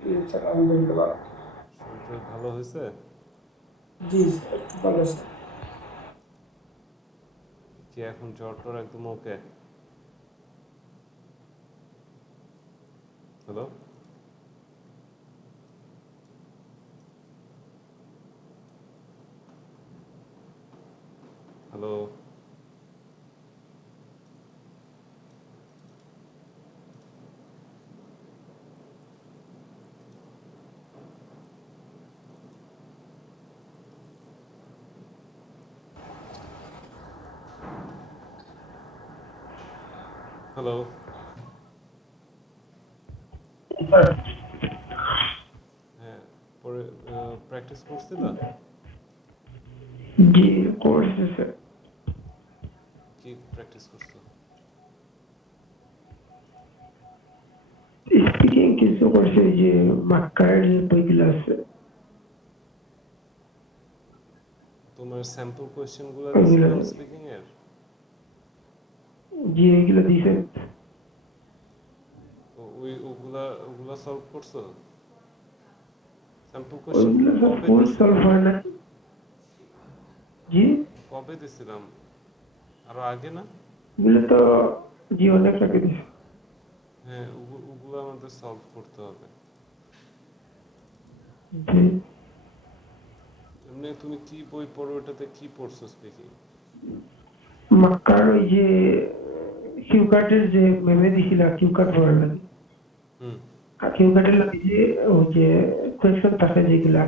এই স্যার আলহামদুলিল্লাহ। শরীর ভালো হয়েছে? জি স্যার, একটু ভালো স্যার। কি এখন জ্বর টর একদম ওকে? হ্যালো? হ্যালো? হ্যালো? স্যার, হ্যাঁ, পরে প্র্যাকটিস করছিল? জি করছি স্যার। কি প্র্যাকটিস করছো? স্পিকিং কিছু করছি, ওই যে মাক্কার যে বইগুলো আছে তোমার স্যাম্পল কোয়েশ্চেনগুলো ওইগুলো। দিছিলাম স্পিকিং এর? জি ওইগুলো দিয়েছেন। ওই ওগুলা ওগুলা সলভ করছো? স্যাম্পল কোয়েশ্চেনগুলো ওইগুলো স্যার কবে ফুল দিছিলাম? সলভ হয় না। জি কবে দিছিলাম? আরো আগে না? ওগুলো তো, জি অনেক আগে দিয়েছে। হ্যাঁ, ওগুলো আমাদের সলভ করতে হবে। জি এমনি তুমি কি বই পড়ো, ওটাতে কি পড়ছো স্পিকিং? মাক্কার ওই যে কিউকাটের যে মেমে দিছিল কিউকাট পড়ার লাগে। হুম। কিউকাটের লাগে যে ওই যে কোয়েশ্চন থাকে যেগুলা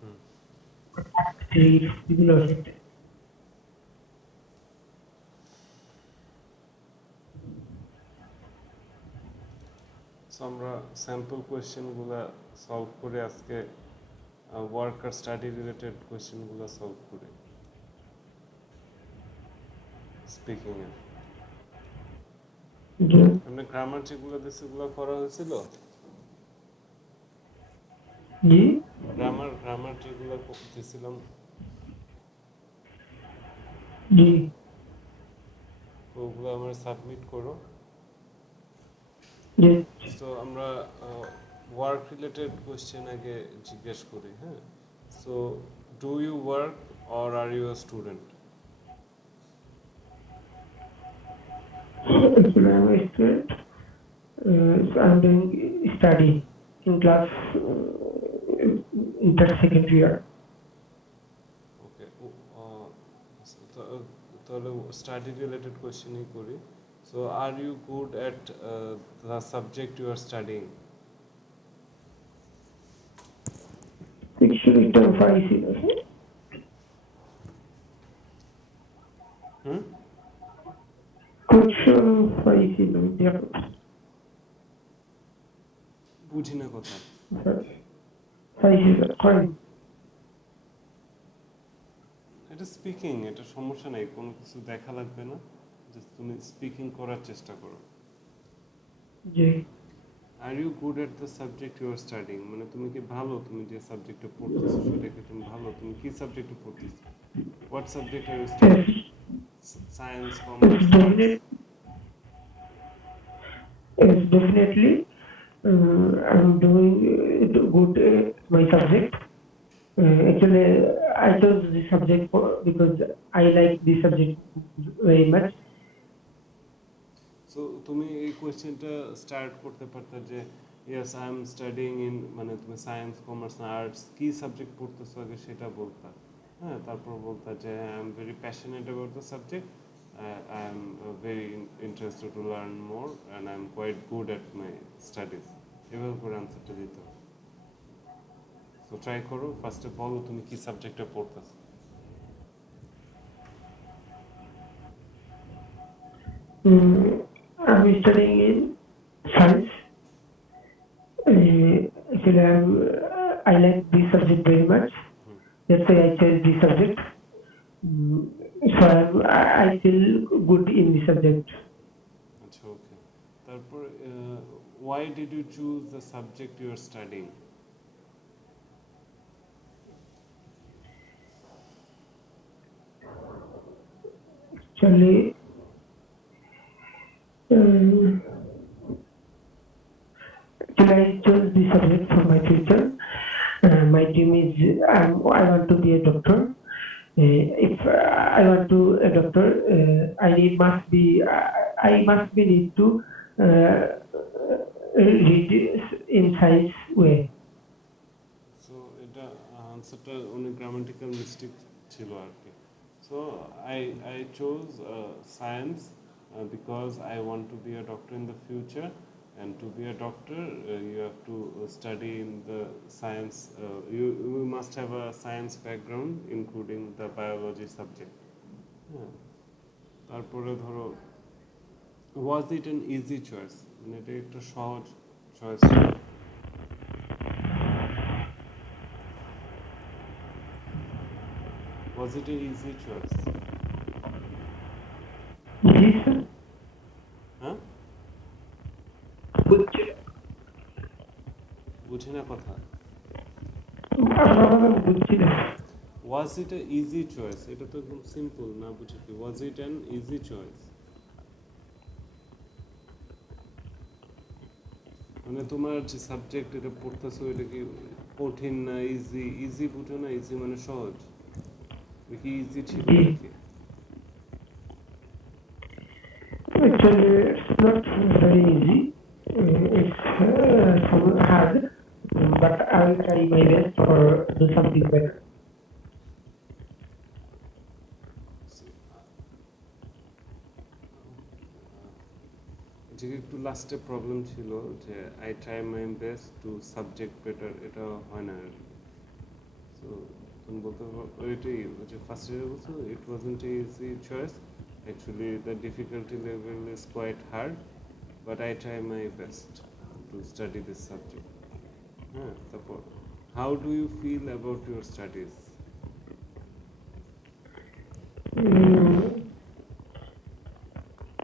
হুম। এগুলো আছে। সো আমরা স্যাম্পল কোয়েশ্চেনগুলো সলভ করে আজকে ওয়ার্ক আর স্টাডি রিলেটেড কোয়েশ্চেনগুলো সলভ করি স্পিকিংয়ের। জি এমনি গ্রামার যেগুলো দিচ্ছে ওগুলো করা হয়েছিল? জি গ্রামার গ্রামার যেগুলো দিছিলাম জি ওগুলো আমার সাবমিট করো। জি সো আমরা ওয়ার্ক রিলেটেড কোয়েশ্চেন আগে জিজ্ঞেস করি, হ্যাঁ? So do you work or are you a student? Actually, I'm a student. So I'm doing study in class inter secondary year. ওকে। তাহলে স্টাডি রিলেটেড কোয়েশ্চেনই করি। So are you good at the subject you are studying? Section term 5 ছিল। হুম। Question 5 ছিল দেখো বুঝি না কথা। স্যার। 5 ছিল 5। এটা স্পিকিং, এটা সমস্যা নেই, কোনো কিছু দেখা লাগবে না, জাস্ট তুমি স্পিকিং করার চেষ্টা করো। জি are you good at the subject you are studying, মানে তুমি কি ভালো, তুমি যে সাবজেক্টে পড়তেছো সেটাকে তুমি ভালো, তুমি কি সাবজেক্টে পড়তেছো? What subject are you studying? yes science, yes commerce, arts? definitely, yes definitely. I'm doing good my subject. Actually, I chose this subject because I like this subject very much. সো তুমি এই কোয়েশ্চেনটা স্টার্ট করতে পারতে যে yes I am studying in, মানে তুমি science, commerce, arts কি সাবজেক্ট পড়তেছো আগে সেটা বলতা। হ্যাঁ, তারপর বলতা যে I am very passionate about the subject, I am very interested to learn more and I am quite good at my studies. এভাবে করে আনসারটা দিতে হবে। তো ট্রাই করো, ফার্স্টে বলো তুমি কি সাবজেক্টে পড়তেছো। I'm studying in science. Actually, I like this subject very much. Hmm. That's why I chose this subject. Mm, so I feel good in this subject. আচ্ছা, ওকে। তারপর why did you choose the subject you are studying? Actually, um, Actually, I chose this subject for my future. My dream is I want to be a doctor. If I want to a doctor, I need must be I must be need to read in science way. সো এটা আনসারটা অনেক grammatical mistake ছিল আর কি so I chose science because I want to be a doctor in the future and to be a doctor you have to study in the science you must have a science background including the biology subject হ্যাঁ তারপরে ধরো was it an easy choice মানে এটা একটা সহজ choice was it an easy choice Yes, হ্যাঁ বুঝছি বুঝি না কথা বুঝছি না was it a easy choice এটা তো একদম সিম্পল না বুঝে কি was it an easy choice মানে তোমার যে সাবজেক্ট এটা পড়তেছো এটা কি কঠিন না ইজি ইজি বুঝো না ইজি মানে সহজ কি ইজি ছিল নাকি Actually, it's not very easy. It's some hard, but I will try my best for do something better. যে একটু লাস্টে প্রবলেম ছিল যে I try my best two subject better এটা হয় না সো তুমি বলতে ওইটাই যে ফার্স্ট ইয়ারে বলছো it wasn't easy choice actually the difficulty level is quite hard but I try my best to study this subject হ্যাঁ তারপর how do you feel about your studies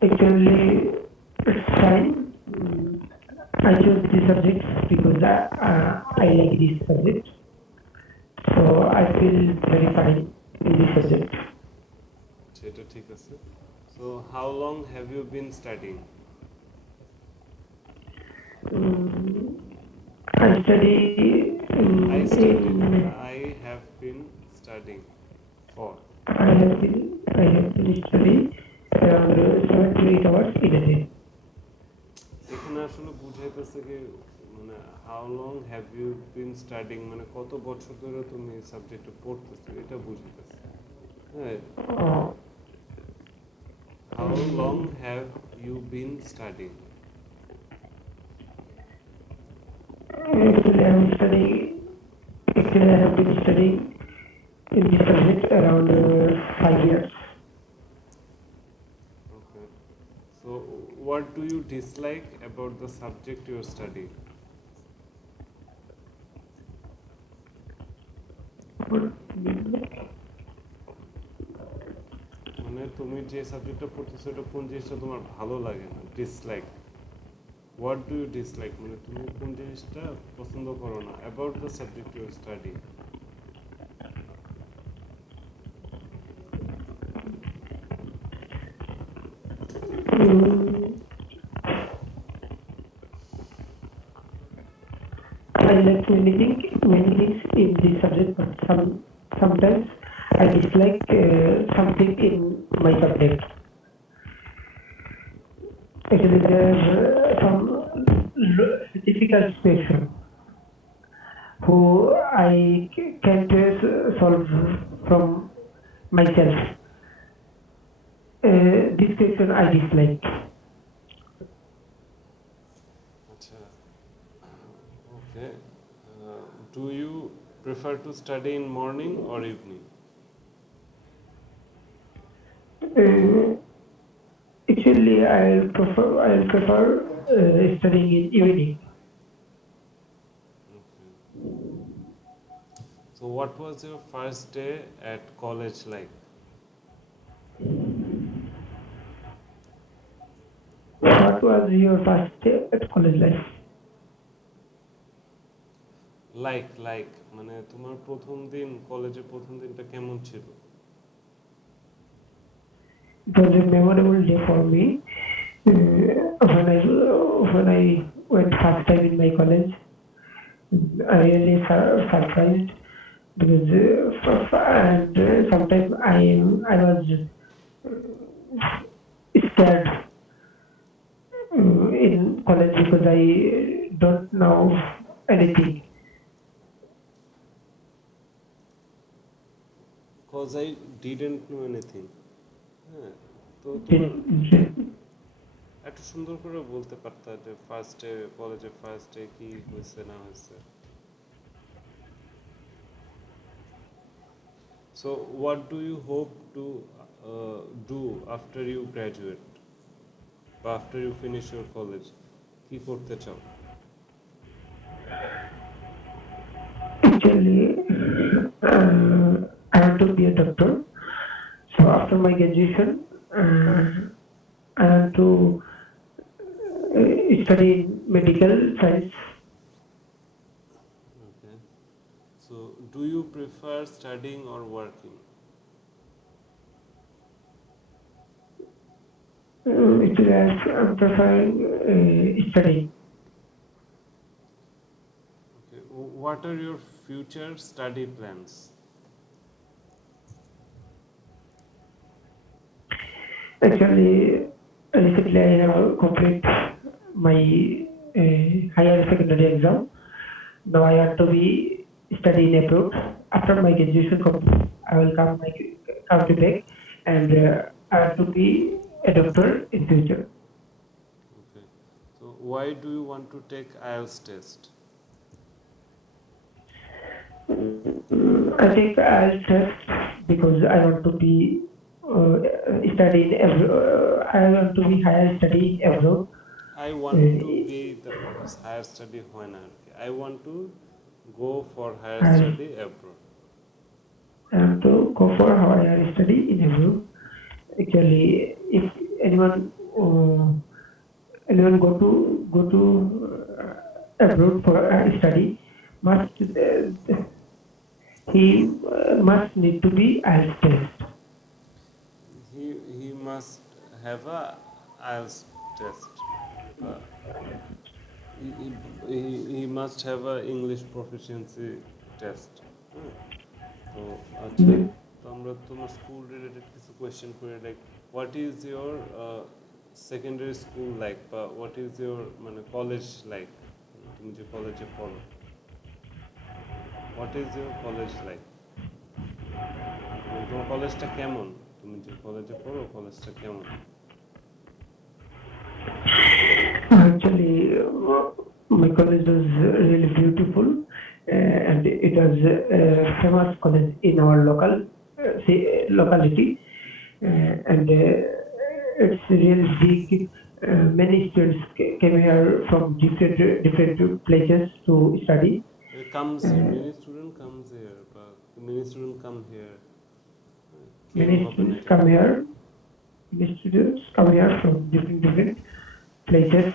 Actually, it's fine. I chose this subject because I like this subject. So I feel very fine in this subject. সেটা ঠিক আছে so how long have you been studying I study I have been studying for I have been studying around 7 to 8 hours in a day. এখানে আসলে বুঝাইতেছে কি মানে how long have you been studying মানে কত বছর ধরে তুমি সাবজেক্টটা পড়তেছো এটা বুঝাইতেছে হ্যাঁ Uh, how long have you been studying Actually, I have been studying in this subject around 5 years. Okay. So, what do you dislike about the subject you are studying? মানে তুমি যে সাবজেক্টটা পড়তেছো এটা কোন জিনিসটা তোমার ভালো লাগে না dislike what do you dislike মানে তুমি কোন জিনিসটা পছন্দ করো না about the subject you study I like many things in this subject, but sometimes I dislike something in my subject. Actually, there's some difficult situation who I can't solve from myself. This question I dislike. আচ্ছা okay do you prefer to study in morning or evening Actually, I'll prefer studying in evening. So what was your first day at college like? What was your first day at college life? Like মানে তোমার প্রথম দিন কলেজে প্রথম দিনটা কেমন ছিল? It was a memorable day for me when I went first time in my college. I really surprised because and sometimes I was scared in college because I don't know anything. Cause I didn't know anything. হ্যাঁ, তো তোমার Did- একটু সুন্দর করে বলতে পারতা যে first day কলেজে ফার্স্ট ডে কি হয়েছে না হয়েছে। So what do you hope to do after you graduate বা after you finish your college? কি করতে চাও? Actually, I want to be a doctor. So after my graduation, I want to study medical science. Okay. So do you prefer studying or working? Actually, I'm preferring studying. Okay. What are your future study plans? Actually, recently I have completed my higher secondary exam. Now I have to be studying abroad. After my graduation complete, I will come my country back and I have to be a doctor in future. Okay. So why do you want to take IELTS test? I think I'll test because I want to be studying. I want to be higher study abroad. I want to be the higher study হয় না আর কি। I want to go for higher I study abroad. have to go for higher study in abroad. Actually, if anyone anyone go to abroad for study, must he must need to be IELTS test. He must have a IELTS test. Uh, he must have a English proficiency test. হুম। তো আচ্ছা, তো আমরা তোমার school related কিছু কোয়েশ্চেন করে like what is your secondary school like বা what is your মানে college like, তুমি যে কলেজে পড়ো what is your college like, তোমার কলেজটা কেমন, তুমি যে কলেজে পড়ো কলেজটা কেমন? Actually, my college was really beautiful, and it was a famous college in our locality, and it's really big. Many students came here from different places to study. Comes Uh, many student comes here বা many student come here, কেন Many হবে না students এটা? come here. Many students come here from different places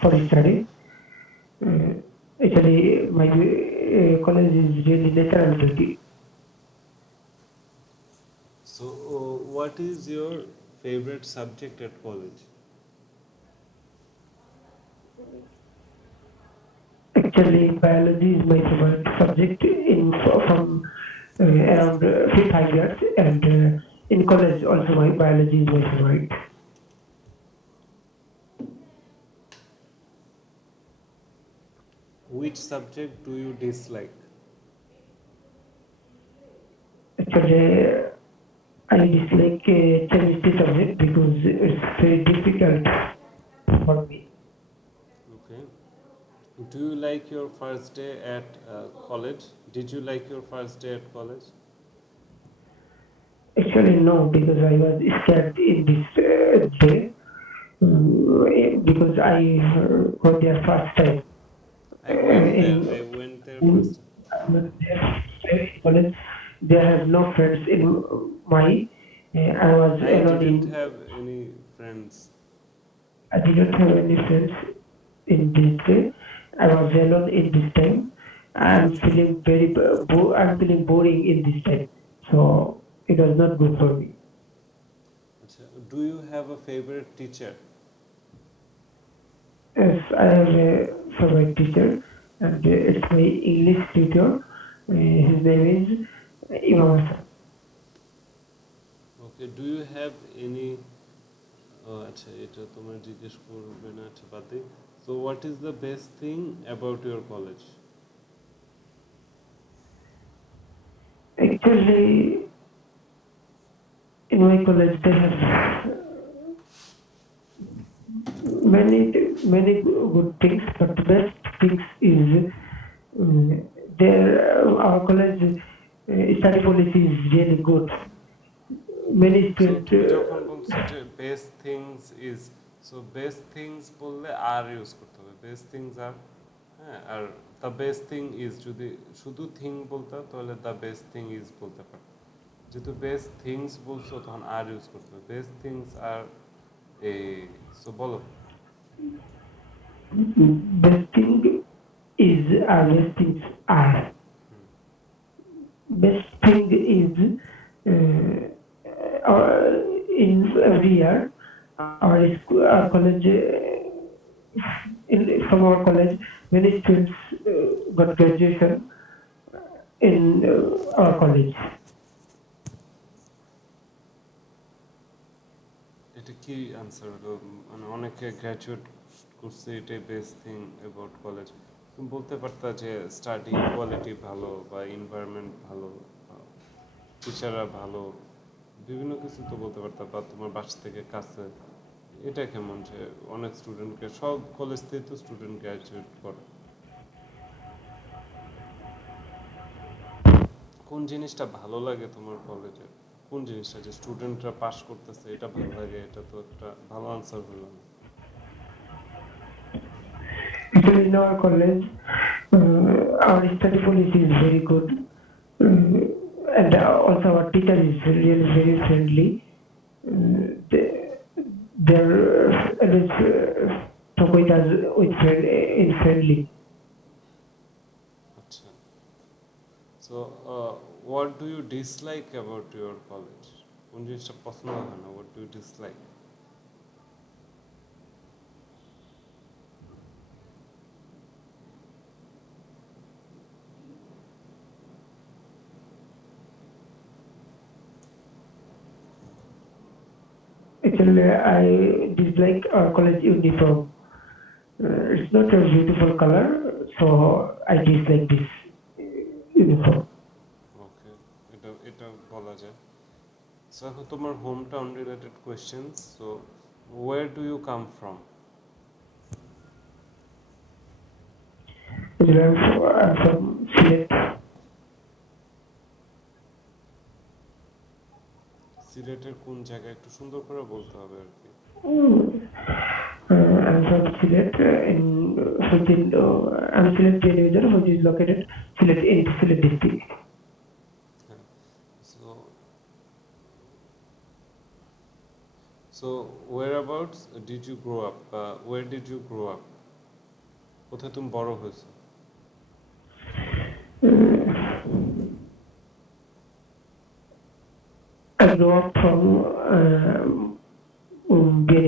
for study. Actually, my college is really natural beauty. So what is your favorite subject at college? Actually, biology is my favorite subject from around 5 years, and in college also my biology is my favorite. Which subject do you dislike? Actually, I dislike chemistry subject because it's very difficult for me. Okay. Do you like your first day at college? Did you like your first day at college? Actually, no, because I was scared in this day because I got there first time. I went there. In I went there first. college, there have no friends in my. I was I alone didn't in. have any friends. I didn't have any friends in this day. I was alone in this time. I'm feeling I'm feeling boring in this time. So it was not good for me. আচ্ছা, do you have a favorite teacher? Yes, I have a favorite teacher, and it's my English tutor. His name is Imam Hassan. Okay, do you have any আচ্ছা এটা তোমার জিজ্ঞেস করবে না আচ্ছা বাদ দিই so what is the best thing about your college Actually, in my college, they have many good things, but the best things is our college study policy is really good. Many so students, তুমি যখন বলছো যে best things is so best things বললে আর ইউজ করতে হবে best things are হ্যাঁ are the best thing is যদি শুধু থিং বলতে তাহলে দ্য বেস্ট থিং ইজ বলতে পারো যেহেতু বেস্ট থিংস বলছো তখন আর ইউজ করতে হবে বেস্ট থিংস আর এই সো বলো best thing is best things are. Best thing is in every year our college from our college many students got graduation in our college. এটা কি আনসার হলো মানে অনেকে গ্র্যাজুয়েট করছে এটাই বেস্ট থিং অ্যাবাউট কলেজ তুমি বলতে পারতা যে স্টাডি কোয়ালিটি ভালো বা এনভায়রনমেন্ট ভালো টিচাররা ভালো বিভিন্ন কিছু তো বলতে পারতা বা তোমার বাসা থেকে কাছে এটা কেমন যে অনেক স্টুডেন্টকে সব কলেজ থেকে তো স্টুডেন্ট গ্র্যাজুয়েট করে কোন জিনিসটা ভালো লাগে তোমার কলেজে কোন জিনিসটা যে স্টুডেন্টরা পাস করতেছে এটা ভালো লাগে এটা তো একটা ভালো আনসার হলো না Actually, in our college, our study policy is very good, and also our teacher is really very friendly. They're always talk with us in friendly. আচ্ছা so what do you dislike about your college কোন জিনিসটা পছন্দ হয় না what do you dislike Actually, I dislike our college uniform. It's not a beautiful color, so I dislike this uniform. Okay এটা এটা বলা যায় সো এখন তোমার home town related questions so where do you come from Actually, I'm from Sylhet. সিলেটের কোন জায়গায় একটু সুন্দর করে বলতে হবে আর কি I'm from Sylhet, I'm Sylhet User, which is located Sylhet in Sylhet district. So so whereabouts did you grow up where did you grow up কোথায় তুমি বড় হয়েছো I grew up from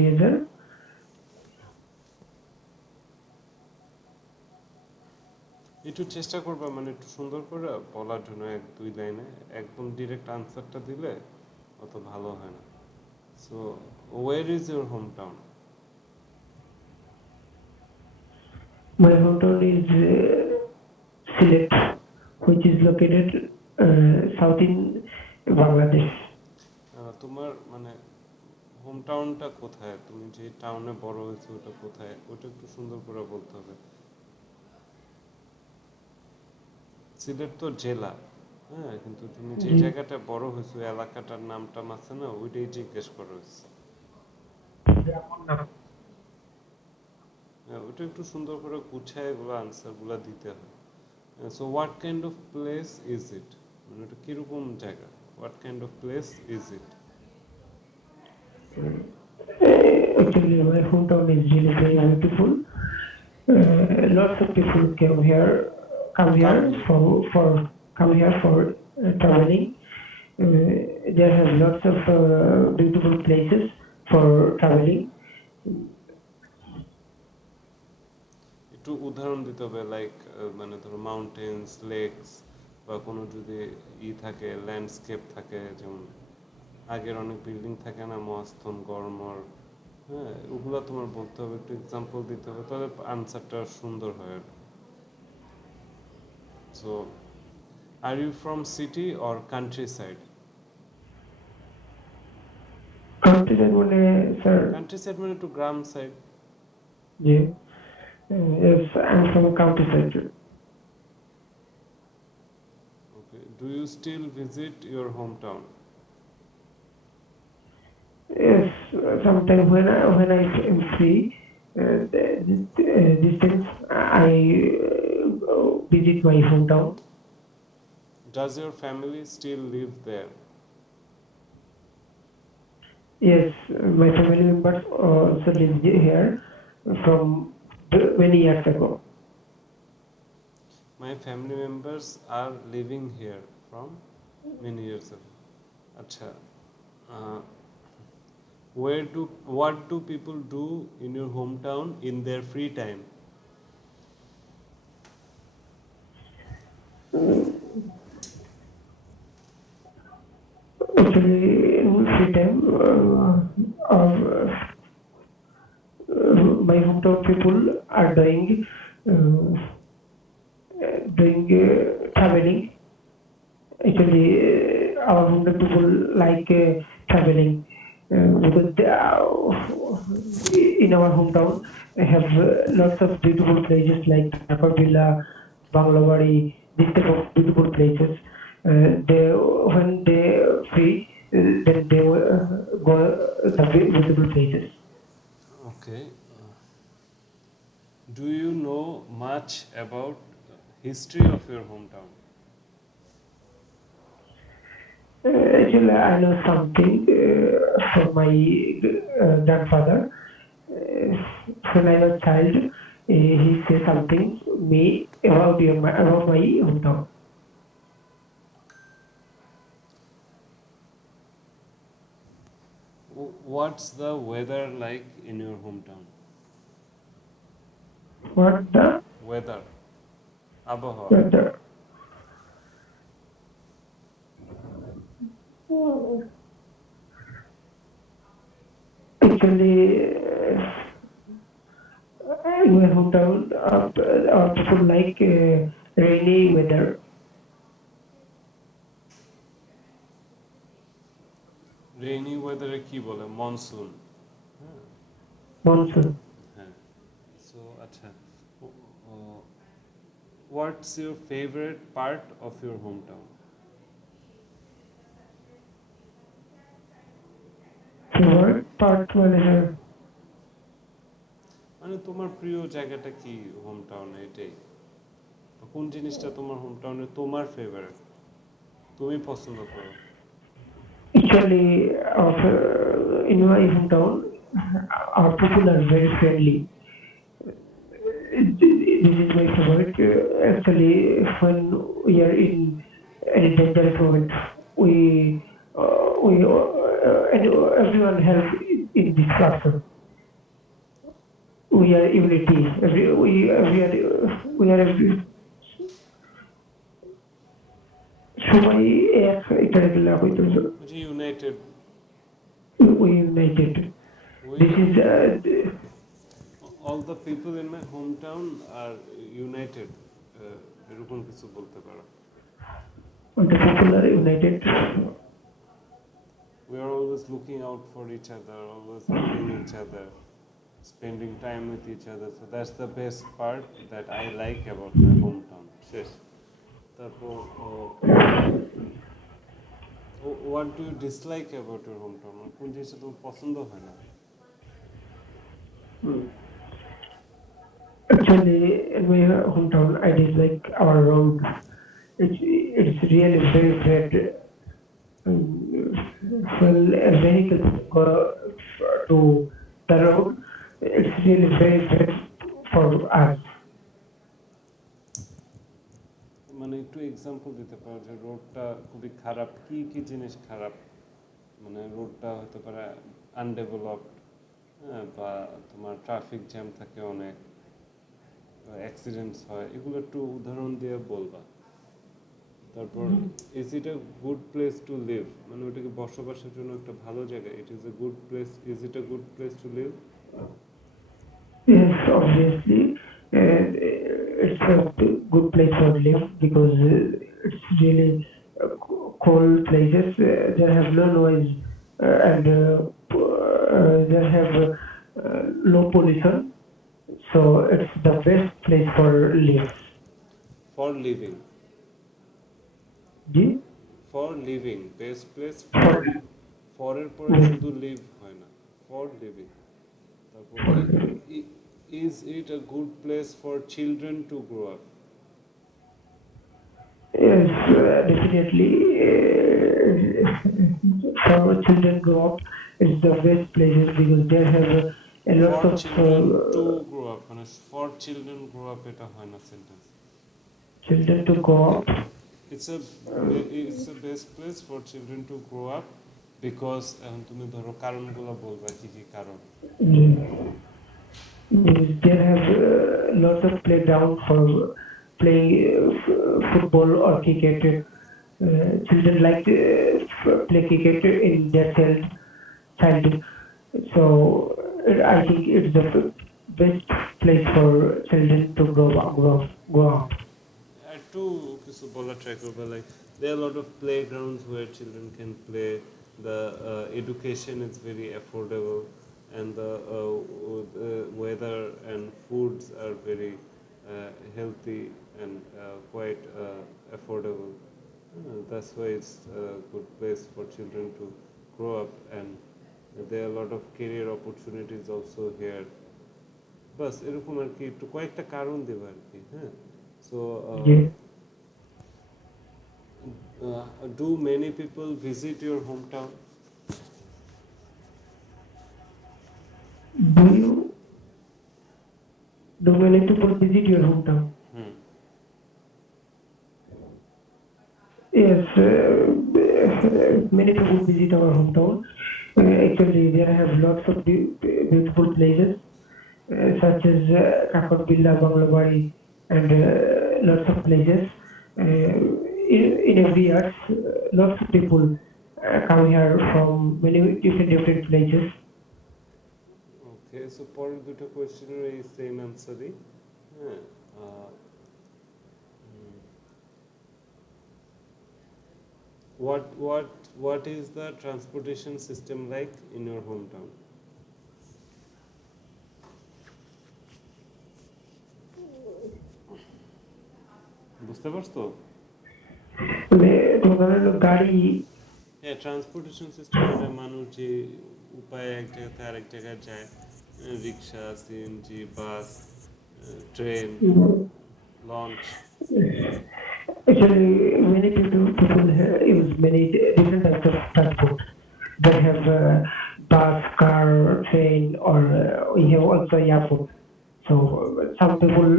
User. একটু চেষ্টা করবা মানে একটু সুন্দর করে বলার জন্য এক দুই লাইনে একদম ডিরেক্ট আনসারটা দিলে অত ভালো হয় না so where is your home town My hometown is Sylhet, which is located south in Bangladesh. তোমার মানে হোম টাউনটা কোথায় তুমি যে টাউনে বড় হয়েছো ওটা কোথায় ওটা একটু সুন্দর করে বলতে হবে সিলেট তো জেলা হ্যাঁ কিন্তু তুমি যে জায়গাটা বড় হয়েছো এলাকাটার নামটা আছে না ওইটাই জিজ্ঞেস করা হয়েছে ওটা একটু সুন্দর করে গুছায় এগুলো আনসার গুলা দিতে হয় so what kind of place is ইট মানে ওটা কিরকম জায়গা what kind of place is it Actually, my hometown is really very beautiful. Lots of people come here for traveling. There have lots of beautiful places for traveling. একটু উদাহরণ দিতে হবে লাইক মানে ধরো মাউন্টেন্স লেকস বা কোনো যদি থাকে ল্যান্ডস্কেপ থাকে যেমন আগের অনেক বিল্ডিং থাকে না মহাস্থান গড়মড়, হ্যাঁ ওগুলো তোমার বলতে হবে, একটু এক্সাম্পল দিতে হবে, তাহলে আনসারটা সুন্দর হয়। So are you from city or countryside? Country মানে স্যার কান্ট্রি সাইড মানে একটু গ্রাম সাইড। যে yes, I'm from countryside. Okay, do you still visit your home town? Yes, sometimes when I am free, these things I visit my hometown. Does your family still live there? Yes, my family members also live here from many years ago. My family members are living here from many years ago. আচ্ছা, what do people do in your hometown in their free time? Actually, in free time, my hometown people are doing traveling. Actually, our hometown people like traveling because in our hometown we have lots of beautiful places like Naparvilla, Bangalawari, these type of beautiful places. They when they free, then they go the beautiful places. Okay. Do you know much about history of your hometown? Actually, I know something from my grandfather. When I was child, he said something me about my hometown. What's the weather like in your hometown? What the Weather, আবহাওয়া। weather? Actually, in my hometown, people like rainy weather. Rainy ওয়েদারে কি বলে? মনসুন। হ্যাঁ Monsoon. হ্যাঁ। সো আচ্ছা, what's your favourite part of your hometown? Favorite part manager. মানে তোমার প্রিয় জায়গাটা কি হোমটাউনে, এটাই? কোন জিনিসটা তোমার হোমটাউনে তোমার ফেভারিট, তুমি পছন্দ করো? Actually, in my hometown, our people are very friendly. This is my favorite. Actually, when we are in any dangerous moment, and everyone help in this person. We are unity. We are সবাই এক এটা গেলে হইতেছে United. we united. This is all the people in my hometown are united, এরকম কিছু বলতে পারো। the people are united. We are always looking out for each other, always helping each other, spending time with each other. So that's the best part that I like about my hometown. শেষ। তারপর what do you dislike about your hometown? কোন জিনিসটা তোমার পছন্দ হয় না? Actually, in my hometown, I dislike our road. It's really very bad. When a vehicle go to the road, it's really very bad for us. মানে একটু এক্সাম্পল দিতে পারো যে রোডটা খুবই খারাপ, কি কি জিনিস খারাপ? মানে রোডটা হতে পারে আনডেভেলপড, হ্যাঁ, বা তোমার ট্রাফিক জ্যাম থাকে অনেক, অ্যাক্সিডেন্টস হয়, এগুলো একটু উদাহরণ দিয়ে বলবা। তারপর is it a good place to live, মানে ওটা কি বসবাসের জন্য একটা ভালো জায়গা? It is a good place, is it a good place to live? Yes, obviously, it's a good place for live because it's really cold places. They have no noise and they have low pollution. So it's the best place for live. For living, G for living best place for, for ফরের পরে শুধু লিভ হয় না, for living. তারপর for is it a good place for children to grow up? yes, definitely. For children grow up, it's the best places because they have a lot for of children to grow up, মানে for children grow up এটা হয় না sentence. children to grow up. It's a, it's a best place for children to grow up because, এখন তুমি ধরো কারণগুলো বলবা কি কি কারণ। Mm. Means they have lots of playground for playing football or cricket. Children like to play cricket in their childhood. So I think it's the best place for children to grow up. একটু কিছু বলার ট্রাই করবে, like there are a lot of playgrounds where children can play, the education is very affordable, and the weather and foods are very healthy and quite affordable. That's why it's a good place for children to grow up, and there are a lot of career opportunities also here. বাস এরকম আর কি, একটু কয়েকটা কারণ দেবো আর কি। হ্যাঁ, so Yeah. do many people visit your hometown? Do you do many people visit your hometown? Hmm. Yes, many people visit our hometown. Actually, there have lots of beautiful places such as Kakabilla, Banglabari, and lots of places. In every year, lots of people come here from many different places. ওকে, সো পরের দুটো কোয়েশ্চেনের এই সেম অ্যান্সারই। হ্যাঁ, what is the transportation system like in your hometown? বুঝতে পারছো? মানে তোমার হলো গাড়ি হ্যাঁ, ট্রান্সপোর্টেশন সিস্টেম মানে মানুষ যে উপায়ে এক জায়গা থেকে আরেক জায়গায় যায়, রিক্সা, CNG, bus, train, launch. actually many people use many different types of transport. They have bus, car, train, or we have also airport. So some people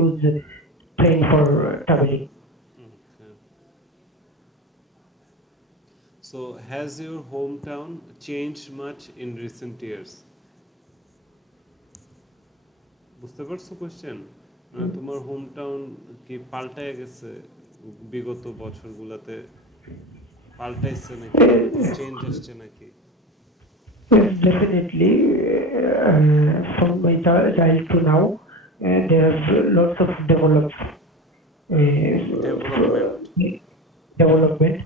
use plane for traveling. Okay. So has your hometown changed much in recent years? বুঝতে পারছো কোশ্চেন? তোমার হোমটাউন কি পাল্টায় গেছে বিগত বছরগুলোতে? পাল্টাইছে নাকি, চেঞ্জ আসছে নাকি? Yes, definitely. From my child to now, there's lots of development. development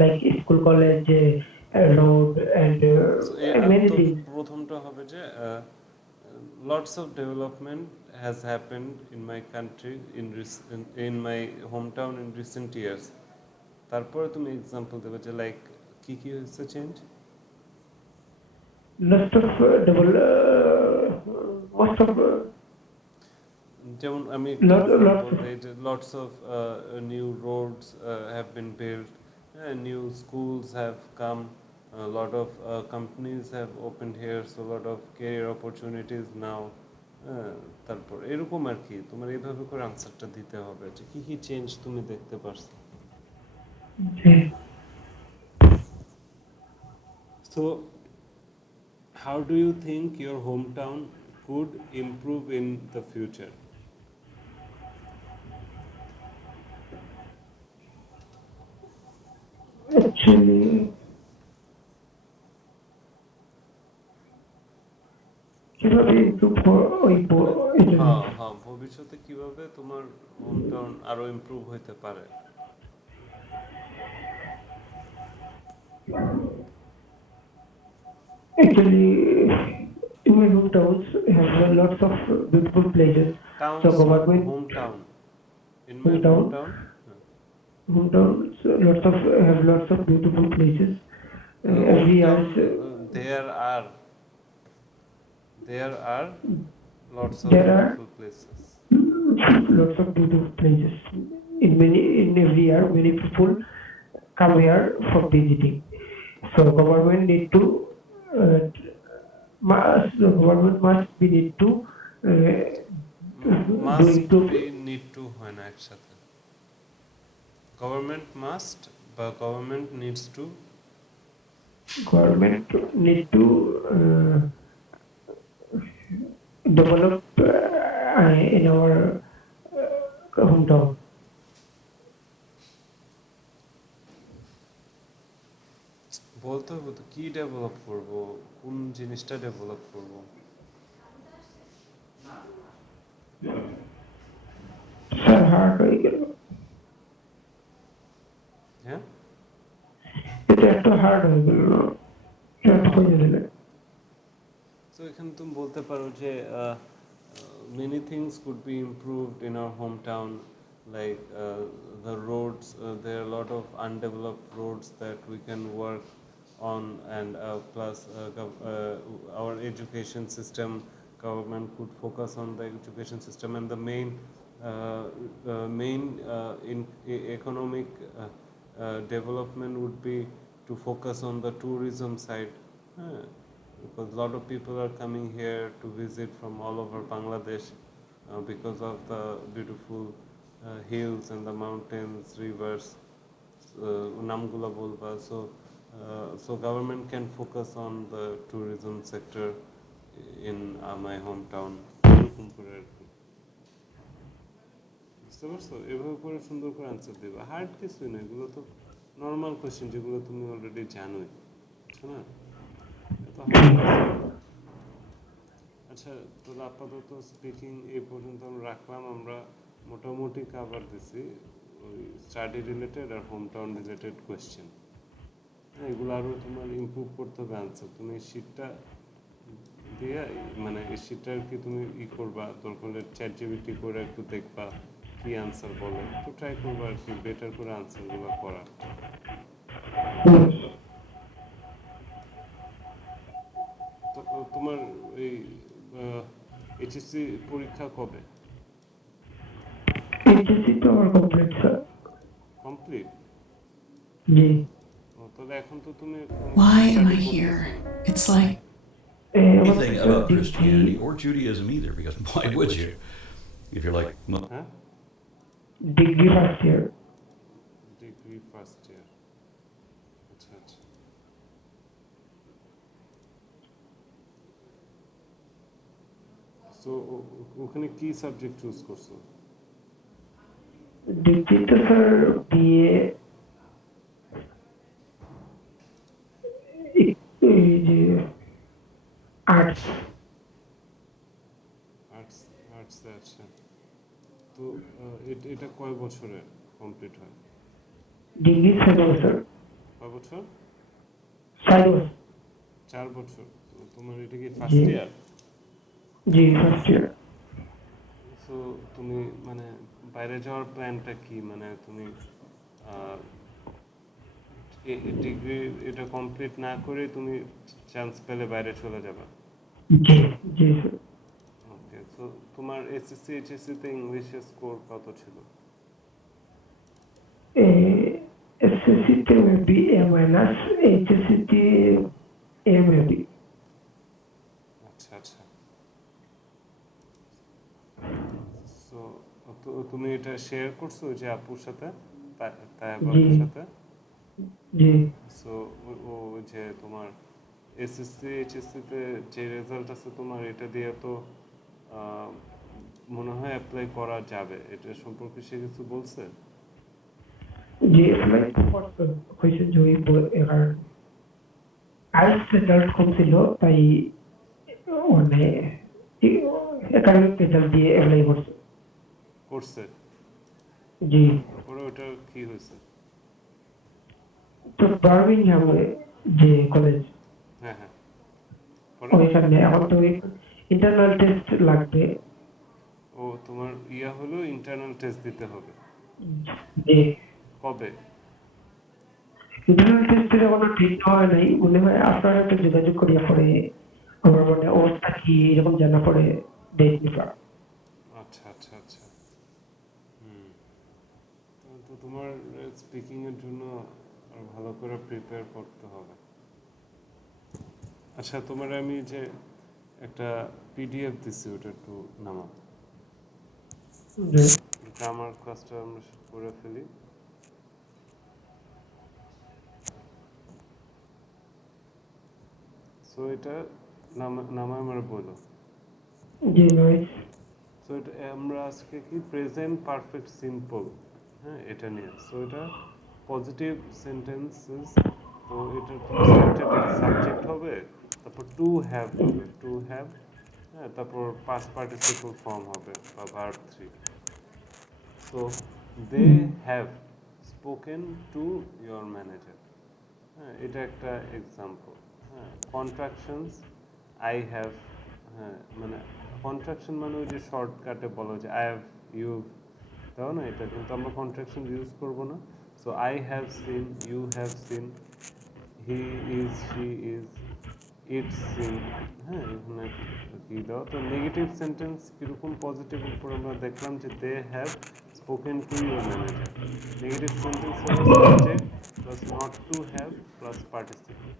like school, college, road, and So many তো things. প্রথমটা হবে যে lots of development has happened in my country in my hometown in recent years. তারপরে তুমি এক্সাম্পল দেবে যে লাইক কি কি হয়েছে change. Lots of most of যেমন আমি একটা এক্সাম্পল lots দিই যে lots of new roads have been build, new schools have come, lot of companies have opened here, so lot of career opportunities now. তারপর এরকম আর কি, তোমার এইভাবে করে আনসারটা দিতে হবে যে কি কি চেঞ্জ তুমি দেখতে পারছো। So how do you think your hometown could improve in the future? actually কিভাবে ইমপ্রুভ ওই এটা হ্যাঁ হ্যাঁ ভবিষ্যতে কিভাবে তোমার হোম টাউন আরো ইমপ্রুভ হইতে পারে? actually in my hometowns have lots of beautiful places. So towns not government home town, in my home hometown town. hometowns lots of have lots of beautiful places. Home Every year town there are lots of there are beautiful places. lots of beautiful places. In every year, many people come here for visiting. So government need to uh, the government must be need to doing must to be need to হয় না একসাথে। Government must বা government needs to. government need to develop in our hometown. বলতে হবে তো কি ডেভেলপ করব, কোন জিনিসটা ডেভেলপ করব। স্যার হার্ড হয়ে গেল, হ্যাঁ এটা একটু হার্ড হয়ে গেল, একটু কইয়ে দিলে। তো এখানে তুমি বলতে পারো যে many things could be improved in our hometown, like the roads. There are a lot of undeveloped roads that we can work on, and plus our education system. Government could focus on the education system, and the main economic development would be to focus on the tourism side. Because a lot of people are coming here to visit from all over Bangladesh because of the beautiful hills and the mountains, rivers, namgula bolba. So government can focus on the tourism sector in my hometown. এরকম করে আর কি। বুঝতে পারছো? এভাবে করে সুন্দর করে আনসার দিবা, হার্ড কিছুই না, এগুলো তো নর্মাল কোয়েশ্চেন যেগুলো তুমি অলরেডি জানোই, বুঝছো না? এত hard কিছু না। আচ্ছা, তাহলে আপাতত স্পিকিং এই পর্যন্ত আমরা রাখলাম। আমরা মোটামুটি কাভার দিছি ওই স্টাডি রিলেটেড আর হোম টাউন রিলেটেড কোয়েশ্চেন। এগুলো আরও তোমার ইমপ্রুভ করতে হবে আনসার। তুমি শীটটা দিয়ে মানে এই শীটটা আর কি তুমি করবা, দরকার হলে চ্যাট জিপিটি করে একটু দেখবা কি আনসার বলে, একটু ট্রাই করবা আর কি বেটার করে আনসারগুলো করার। তো তোমার এই এইচএসসি পরীক্ষা কবে? এইচএসসি তো আমার কমপ্লিট স্যার। কমপ্লিট? জি। তাহলে এখন তো তুমি Why am স্টাডি I করতেছো here? না। It's like Anything about Christianity or Judaism either, because why would you? If you're like, হ্যাঁ, degree first year. Degree first year. আচ্ছা আচ্ছা। সো ওখানে কি সাবজেক্ট চুজ করছো? ডিগ্রিতে স্যার বিএ এই যে আর্টস। আর্টস। আর্টস, আচ্ছা। তো এটা কয় বছরে কমপ্লিট হয়? ডিগ্রি 6 বছর। কয় বছর? 4 বছর। 4 বছর। তো তোমার এটা কি ফার্স্ট ইয়ার? জি ফার্স্ট ইয়ার। সো তুমি মানে বাইরে যাওয়ার প্ল্যানটা কি? মানে তুমি ডিগ্রি এটা কমপ্লিট না করে তুমি চান্স পেলে বাইরে চলে যাবে? জি জি স্যার। ওকে। সো তোমার এসএসসি এইচএসসি তে ইংলিশের স্কোর কত ছিল? এসএসসি তে মেবি এ মাইনাস, এইচএসসি তে এ মেবি। আচ্ছা আচ্ছা। সো তুমি এটা শেয়ার করছো যে আপুর সাথে, তাই আপুর সাথে? জি। সো ও যে তোমার এসএসসি এইচএসসি তে যে রেজাল্ট আছে তোমার, এটা দিয়ে তো মনে হয় অ্যাপ্লাই করা যাবে। এটা সম্পর্কে সে কিছু বলছে? যে like first হয়েছে জয়ী এবার আইস রেজাল্ট কম ছিল তাই মানে একাডেমিক রেজাল্ট দিয়ে অ্যাপ্লাই করছে করছে জি পরে ওটা কি হয়েছে? তো বার্মিংহামে যে কলেজ হ্যাঁ হ্যাঁ, পরে ওইখানে এখন তো ইন্টারনাল টেস্ট লাগবে ও তোমার ইয়া হলো ইন্টারনাল টেস্ট দিতে হবে যে কবে? ইন্টারনাল টেস্টের এখনো ঠিক হয় নাই মনে হয় আপনার একটা যোগাযোগ করিয়া পরে আমার মানে অবস্থা কি এরকম জানা পরে ডেট নিবা আচ্ছা আচ্ছা আচ্ছা। হুম, তো তোমার স্পিকিং এর জন্য আর ভালো করে প্রিপেয়ার করতে হবে। আচ্ছা, তোমার আমি যে একটা পিডিএফ দিছি ওটা একটু নামাও, যে গ্রামার ক্লাসটা আমরা করে ফেলি। সো এটা নামায় আমার বলো। জি নয় সো এটা আমরা আজকে কি প্রেজেন্ট পারফেক্ট সিম্পল, হ্যাঁ এটা নিয়ে। সো এটা পজিটিভ সেন্টেন্সেস। তো এটা তোমার সাবজেক্ট হবে, তারপর টু হ্যাভ হবে, টু হ্যাভ, হ্যাঁ তারপর পাস্ট পার্টিসিপল ফর্ম হবে বা verb three. So they have spoken to your manager, হ্যাঁ এটা একটা এক্সাম্পল। হ্যাঁ কন্ট্রাকশনস, আই হ্যাভ, হ্যাঁ মানে কন্ট্রাকশন মানে ওই যে শর্টকাটে বলো যে আই হ্যাভ, ইউ, তাও না, এটা কিন্তু আমরা কন্ট্রাকশন ইউজ করবো না। So I have seen, you have seen, he is, she is, it's seen, হ্যাঁ এখানে কি দাও। তো নেগেটিভ সেন্টেন্স কীরকম, পজিটিভ উপর আমরা দেখলাম যে they have spoken to your manager. Negative sentence হলো subject plus not to have plus participle.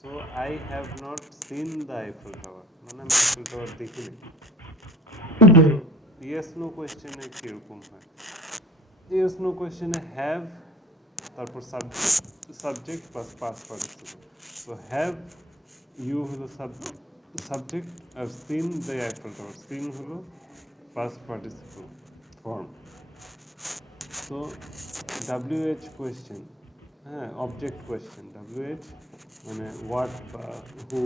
So I have not seen the Eiffel tower, মানে আমি আইফেল টাওয়ার দেখিনি। সো ইয়েস নো কোয়েশ্চেনে কীরকম হয়, ইয়েস নো কোয়েশ্চেনে হ্যাভ তারপর subject plus past participle. So have you হলো সাবজেক্ট আর seen the Eiffel tower, seen হলো past participle form. So WH question, হ্যাঁ অবজেক্ট কোয়েশ্চেন, WH মানে হোয়াট বা হু,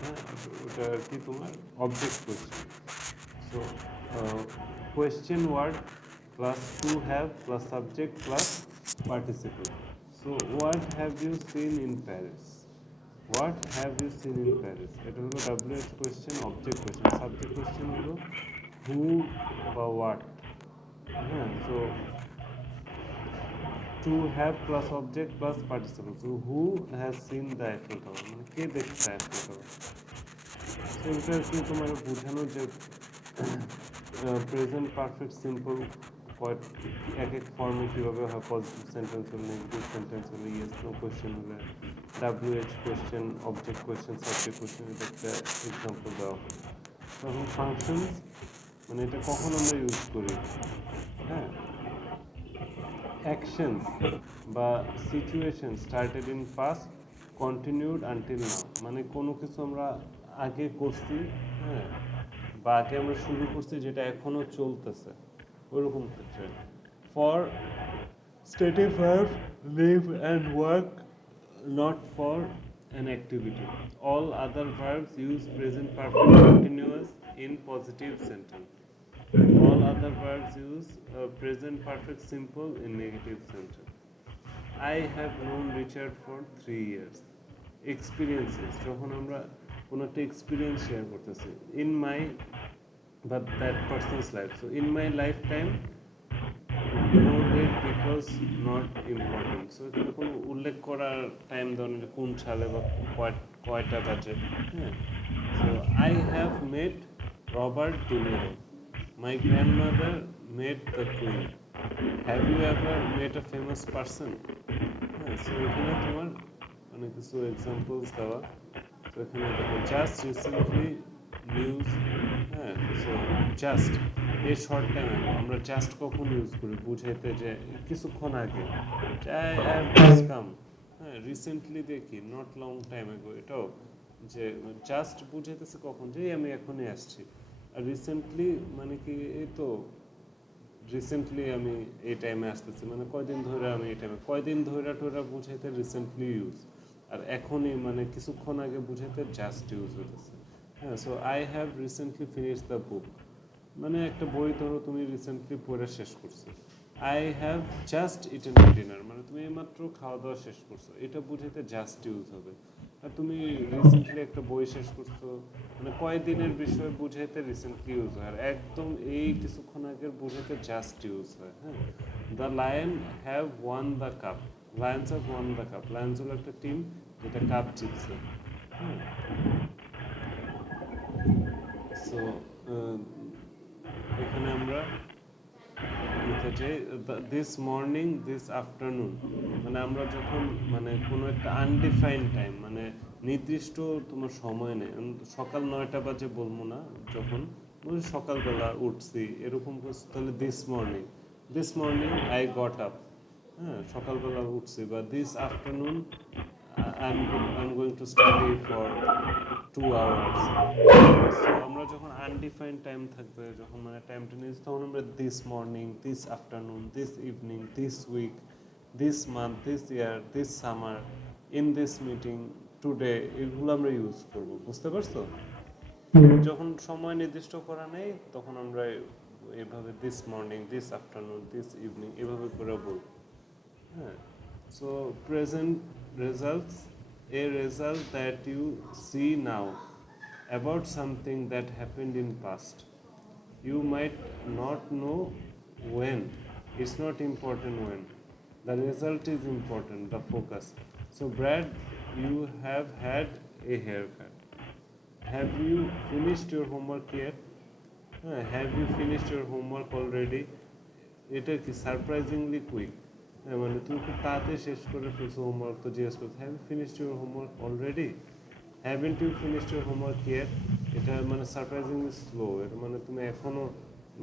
হ্যাঁ ওটা আর কি তোমার object question. So question word plus to have plus subject plus participle. So what have you seen in Paris, what have you seen in Paris, এটা হলো WH question object question. Subject question হলো who বা what, হ্যাঁ। So to have plus object plus participle. So who has seen the Eiffel tower, মানে কে দেখছে Eiffel tower. So এটা আর কি তোমার বোঝানো যে প্রেজেন্ট পারফেক্ট সিম্পল এক এক ফর্মে কীভাবে হয়। পজিটিভ সেন্টেন্স হলে, নেগেটিভ সেন্টেন্স হলে, ইয়েস নো কোয়েশ্চেন হলে, WH question, object question, subject question, এটা একটা এক্সাম্পল দেওয়া হয়। তখন ফাংশনস মানে এটা কখন আমরা ইউজ করি, হ্যাঁ অ্যাকশনস বা situation started in past continued until now, মানে কোনো কিছু আমরা আগে করছি, হ্যাঁ বা আগে আমরা শুরু করছি যেটা এখনো চলতেছে, ওইরকম ক্ষেত্রে। For stative verb live and work, not for an activity. All other verbs use present perfect continuous in positive sentence. All other verbs use present perfect simple in negative sentence. I have known Richard for 3 years. Experiences, যখন আমরা কোনো একটা experience share করতেছি, in my but that person's life. So in my lifetime, no date because not important. So এখানে কোনো উল্লেখ করার টাইম দেওয়া নেই যে কোন সালে বা কয়টা বাজে, হ্যাঁ। So I have met Robert De Niro. My grandmother met the Queen. Have you ever met a famous person? হ্যাঁ, সো এখানে তোমার অনেক কিছু এক্সাম্পলস দেওয়া। তো এখানে দেখো জাস্ট রিসেন্টলি নিউজ, হ্যাঁ। সো জাস্ট এই শর্ট টাইম আগে আমরা জাস্ট কখন ইউজ করি বুঝাইতে যে কিছুক্ষণ আগে, আই হ্যাভ জাস্ট কাম, হ্যাঁ। রিসেন্টলি দেখি নট লং টাইম আগে, এটাও যে জাস্ট বুঝাইতেছে কখন, যে আমি এখনই আসছি। আর রিসেন্টলি মানে কি এই তো রিসেন্টলি আমি এই টাইমে আসতেছি, মানে কয়দিন ধরে আমি এই টাইমে, কয়দিন ধরে টোরা বুঝাইতে রিসেন্টলি ইউজ, আর এখনই মানে কিছুক্ষণ আগে বুঝাইতে জাস্ট ইউজ হইতেছে। হ্যাঁ, so I have recently finish the book, মানে একটা বই ধরো তুমি রিসেন্টলি পড়ে শেষ করছো। I have just eaten my dinner, মানে তুমি এইমাত্র খাওয়া দাওয়া শেষ করছো, এটা বুঝাইতে জাস্ট ইউজ হবে। আর তুমি রিসেন্টলি একটা বই শেষ করছো, মানে কয়দিনের বিষয় বুঝাইতে রিসেন্টলি ইউজ হয়, আর একদম এই কিছুক্ষণ আগের বুঝাইতে জাস্ট ইউজ হয়। হ্যাঁ, the lion have one the cup, Lions have one the cup, Lions হলো একটা টিম যেটা কাপ জিতছে। হ্যাঁ, সো এখানে আমরা লিখতে চাই দিস মর্নিং দিস আফটারনুন, মানে আমরা যখন মানে কোনো একটা আনডিফাইন্ড টাইম, মানে নির্দিষ্ট তোমার সময় নেই, সকাল 9টা বাজে বলবো না, যখন মানে সকালবেলা উঠছি এরকম তাহলে this morning I got up, হ্যাঁ সকালবেলা উঠছি, বা this afternoon I am going to study for 2 hours। So আমরা যখন আনডিফাইন্ড টাইম থাকবে, যখন মানে টাইমটা নিয়ে তখন আমরা this morning, this afternoon, this evening, this week, this month, this year, this summer, in this meeting, today, এগুলো আমরা ইউজ করব, বুঝতে পারছো? যখন সময় নির্দিষ্ট করা নেই তখন আমরা এভাবে this morning, this afternoon, this evening এভাবে করে বলবো। হ্যাঁ, so present results, a result that you see now about something that happened in past. You might not know when. It's not important when. The result is important, the focus. So Brad, you have had a haircut. Have you finished your homework yet? Have you finished your homework already? এটা কি surprisingly quick, মানে তুমি খুব তাড়াতাড়ি শেষ করে ফেলছো হোমওয়ার্ক, তো জিজ্ঞেস করছো have you finished your homework already, haven't you finished your homework yet, এটা মানে সারপ্রাইজিংলি স্লো, এটা মানে তুমি এখনো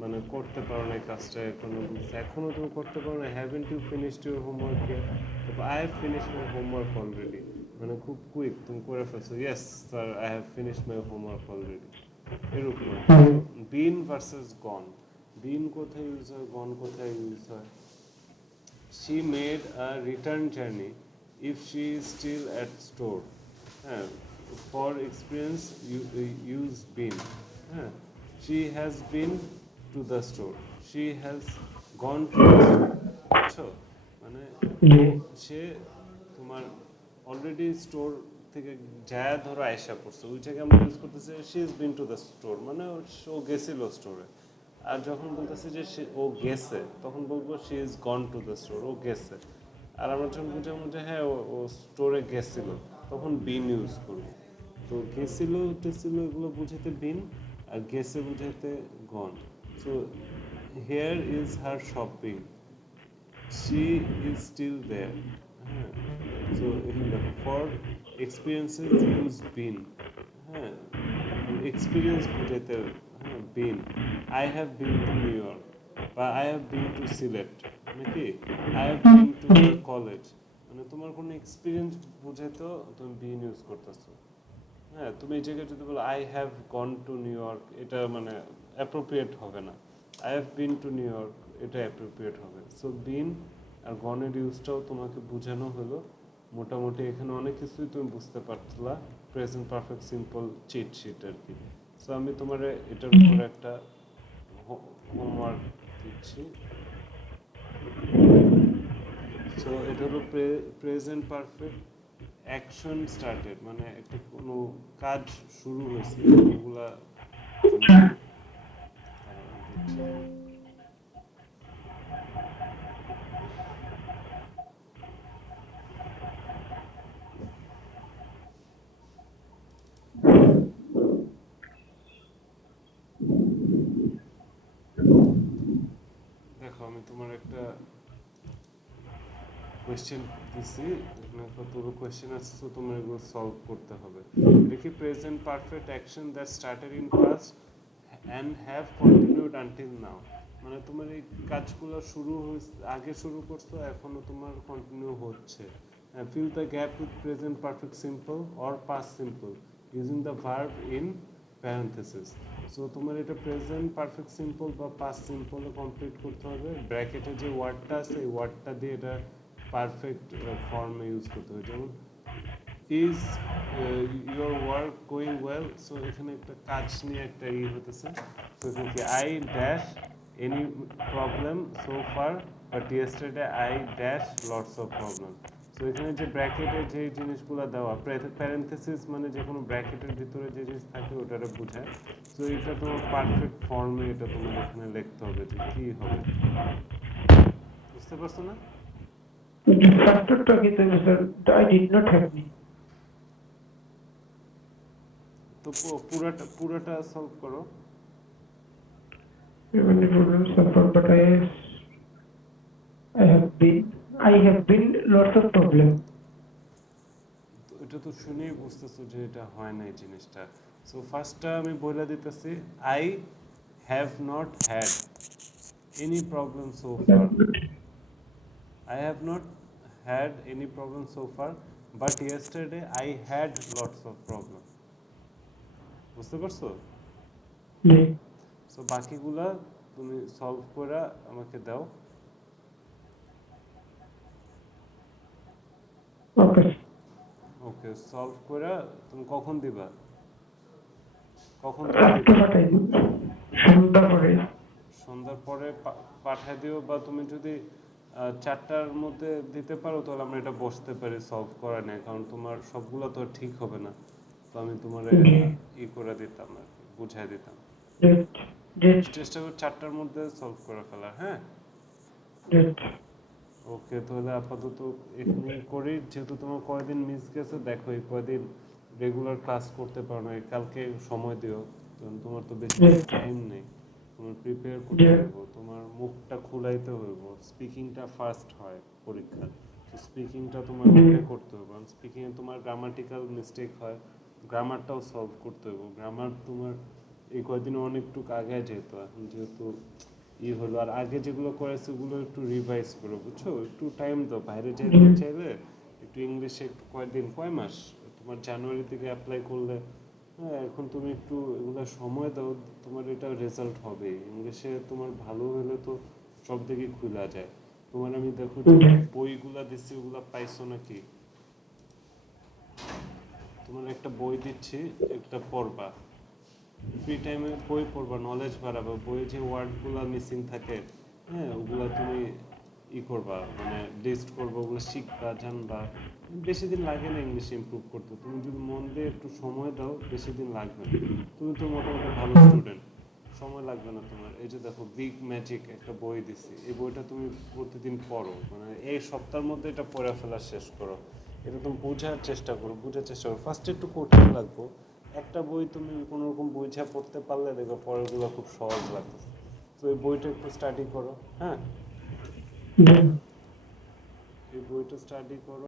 মানে করতে পারো না এই কাজটা, এখনো তুমি করতে পারো না, haven't you finished your homework yet, তারপর I have finished my homework already, মানে খুব কুইক তুমি করে ফেলছো, yes sir I have finished my homework already, এরকম। বিন ভার্সেস গন, বিন কোথায় ইউজ হয়, গন কোথায় ইউজ হয়? She made a return journey if she is still at store. For experience, use been. She has been to the store. She has gone to the store. বুঝছো? মানে সে তোমার already store থেকে যায় ধরো আয়সা পড়ছে, ওই জায়গায় আমরা ইউজ করতেছি she is been to the store, মানে ও গেছিল স্টোরে। আর যখন বলতেছি যে ও গেছে তখন বলবো she is gone to the store, ও গেছে। আর আমরা যখন বুঝাবো যে হ্যাঁ ও স্টোরে গেছিল তখন বিন ইউজ করবো। তো গেছিল টেছিল এগুলো বুঝাতে বিন, আর গেছে বুঝাতে gone. So here is her shopping, she is still there. So for experiences use been. Experience বুঝাইতে been. I have been to New York, বা I have been to Sylhet, নাকি I have been to the college, মানে তোমার কোনো এক্সপিরিয়েন্স বুঝাইতে তুমি been use করতেছো। হ্যাঁ, তুমি এই জায়গায় যদি বলো I have gone to new York, এটা মানে অ্যাপ্রোপ্রিয়েট হবে না। I have been to new York, এটা অ্যাপ্রোপ্রিয়েট হবে। সো বিন আর গনের ইউজটাও তোমাকে বোঝানো হলো। মোটামুটি এখানে অনেক কিছুই তুমি বুঝতে পারতলা, present perfect simple cheat sheet আর কি। সো আমি তোমার এটার উপর একটা হোমওয়ার্ক দিচ্ছি। সো এটা হলো প্রেজেন্ট পারফেক্ট অ্যাকশন স্টার্টেড, মানে একটা কোনো কাজ শুরু হয়েছে, ওগুলা দেখো আমি তোমার একটা কোয়েশ্চেন দিছি, এখানে কতগুলো কোয়েশ্চেন আছে, তো তোমার এগুলো সলভ করতে হবে। এটা কি present perfect action that started in past and have continued until now, মানে তোমার এই কাজগুলো শুরু হয়েছে, আগে শুরু করছো এখনো তোমার কন্টিনিউ হচ্ছে। Fill the gap with present perfect simple or past simple using the verb in parenthesis. সো তোমার এটা প্রেজেন্ট পারফেক্ট সিম্পল বা পাস্ট সিম্পলে কমপ্লিট করতে হবে। ব্র্যাকেটে যে ওয়ার্ডটা আছে এই ওয়ার্ডটা দিয়ে এটা পারফেক্ট ফর্মে ইউজ করতে হবে। যেমন is your work going well, so এখানে একটা কাজ নিয়ে একটা হতেছে। তো এখানে কি I dash any problem so far but yesterday I dash lots of problem. So এখানে যে ব্র্যাকেটে যে জিনিসগুলো দেওয়া, প্যারেন্থেসিস মানে যে কোনো ব্র্যাকেটের ভিতরে যে জিনিস থাকে ওটারে বোঝায়। সো এটা তোমার পারফেক্ট ফর্মে এটা তোমার এখানে লিখতে হবে যে কি হবে, বুঝতে পারছো না? The factor target I did not have any. তো পুরাটা সলভ করো। Many problems suffer, but I have been lots of problems. তো এটা তো শুনেই বুঝতেছো যে এটা হয় না এই জিনিসটা। সো ফার্স্টটা আমি বলে দিতেছি, I have not had any problem so far. I have not had any problem so far, but yesterday I had lots of problems. বুঝতে পারছো? Yeah. সো বাকিগুলা তুমি সলভ করে আমাকে দাও। Okay. ওকে, সলভ করে তুমি কখন দিবা? কখন রাত্রে পাঠাই দিন সন্ধ্যা পরে। সন্ধ্যার পরে পাঠিয়ে দিও, বা তুমি যদি 4টার মধ্যে দিতে পারো তাহলে আমরা এটা বসতে পারি সলভ করা নিয়ে, কারণ তোমার সবগুলো তো আর ঠিক হবে না। তো আমি তোমার জি। করে দিতাম আর কি, বুঝাই দিতাম। ডেট চেষ্টা করো 4টার মধ্যে সলভ করে ফেলার, হ্যাঁ? ডেট ওকে, তাহলে আপাতত এখানেই করি। যেহেতু তোমার কয়দিন মিস গেছে, দেখো এই কয়দিন রেগুলার ক্লাস করতে পারো না, কালকে সময় দিও, কারণ তোমার তো বেশি টাইম নেই। তোমার প্রিপেয়ার করতে হইব, তোমার মুখটা খুলাইতে হইব। স্পিকিংটা ফার্স্ট হয় পরীক্ষা, তো স্পিকিংটা তোমার ওকে করতে হবে, কারণ স্পিকিংয়ে তোমার গ্রামাটিক্যাল মিস্টেক হয়, গ্রামারটাও সলভ করতে হইব। গ্রামার তোমার এই কয়দিনে অনেকটুকু আগে যেত, এখন যেহেতু হলো, আর আগে যেগুলো করেছে ওগুলো একটু রিভাইজ করো, বুঝছো? একটু টাইম দাও, বাইরে যেতে চাইলে একটু ইংলিশে একটু কয় মাস তোমার জানুয়ারি থেকে অ্যাপ্লাই করলে, হ্যাঁ এখন তুমি একটু এগুলো সময় দাও, তোমার এটা রেজাল্ট হবে। ইংলিশে তোমার ভালো হলে তো সব দিকে খোলা যায়। তোমার আমি দেখো যে বইগুলা দিচ্ছি ওগুলা পাইছো নাকি? তোমার একটা বই দিচ্ছি, একটা পড়বা, ফ্রি টাইমে বই পড়বা, নলেজ বাড়াবা, বইয়ে যে ওয়ার্ডগুলো মিসিং থাকে, হ্যাঁ ওগুলা তুমি করবা, মানে লিস্ট করবা, ওগুলো শিখবা, জানবা। বেশি দিন লাগে না ইংলিশ ইমপ্রুভ করতে, তুমি যদি মন দিয়ে একটু সময় দাও বেশি দিন লাগবে না। তুমি তো মোটামুটি ভালো স্টুডেন্ট, সময় লাগবে না তোমার। এই যে দেখো বিগ ম্যাজিক একটা বই দিছি, এই বইটা তুমি প্রতিদিন পড়ো, মানে এই সপ্তাহের মধ্যে এটা পড়ে ফেলা শেষ করো। এটা তুমি বোঝার চেষ্টা করো, ফার্স্টে একটু কঠিন লাগবে। একটা বই তুমি কোনো রকম বুঝে পড়তে পারলে দেখো পরেরগুলো খুব সহজ লাগতেছে। তো এই বইটা একটু স্টাডি করো, হ্যাঁ এই বইটা স্টাডি করো।